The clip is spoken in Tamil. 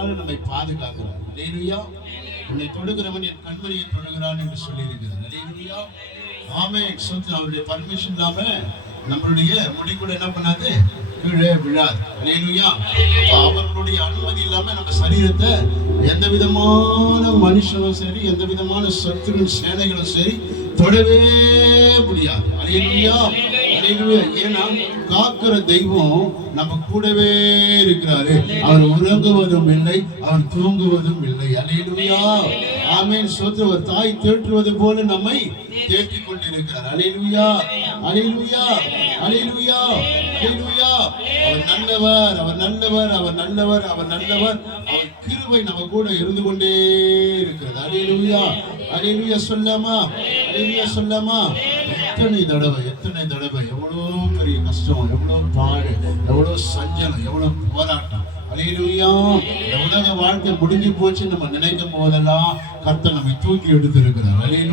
நாள் நம்மை பாதுகாக்கிறார். அல்லேலூயா. உன்னை தொடுகிறவன் என் கண்மணியை தொடுகிறான் என்று சொல்லி இருக்கிறார். அல்லேலூயா. ஆமென். அவருடைய பர்மிஷன் இல்லாம நம்மளுடைய முடி கூட என்ன பண்ணாது, கீழே விழாது. அல்லேலூயா. அவர்களுடைய அனுமதி இல்லாம நம்ம சரீரத்தை எந்த விதமான மனுஷனும் சரி, எந்த விதமான சத்துருவின் சேனைகளும் சரி தொடவே முடியாது. அல்லேலூயா. அல்லேலூயா. ஏன்னா காக்கிற தெய்வம் நம்ம கூடவே இருக்கிறாரு. அவர் உறங்குவதும் இல்லை, அவர் தூங்குவதும் இல்லை. அல்லேலூயா. ஆமென். ஒரு தாய் தேற்றுவது போல நம்மை தேற்றிக் கொண்டிருக்கிறார். அல்லேலூயா. அல்லேலூயா. அல்லேலூயா. அல்லேலூயா. அவர் நல்லவர், அவர் நல்லவர், அவர் நல்லவர், அவர் நல்லவர். அவர் கிருபை நம்ம கூட இருந்து கொண்டே இருக்கிறது. அல்லேலூயா. அல்லேலூயா சொல்லாமா? அல்லேலூயா சொல்லாமா? எத்தனை தடவை எவ்வளவு பெரிய கஷ்டம், எவ்வளவு பாடு, எவ்வளவு சஞ்சலம், எவ்வளவு போராட்டம். அல்லேலூயா. இந்த உலக வாழ்க்கை முடிஞ்சு போச்சு நம்ம நினைக்கும் போதெல்லாம் கர்த்தர் நம்மை தூக்கி எடுத்திருக்கிறார். அல்லேலூயா.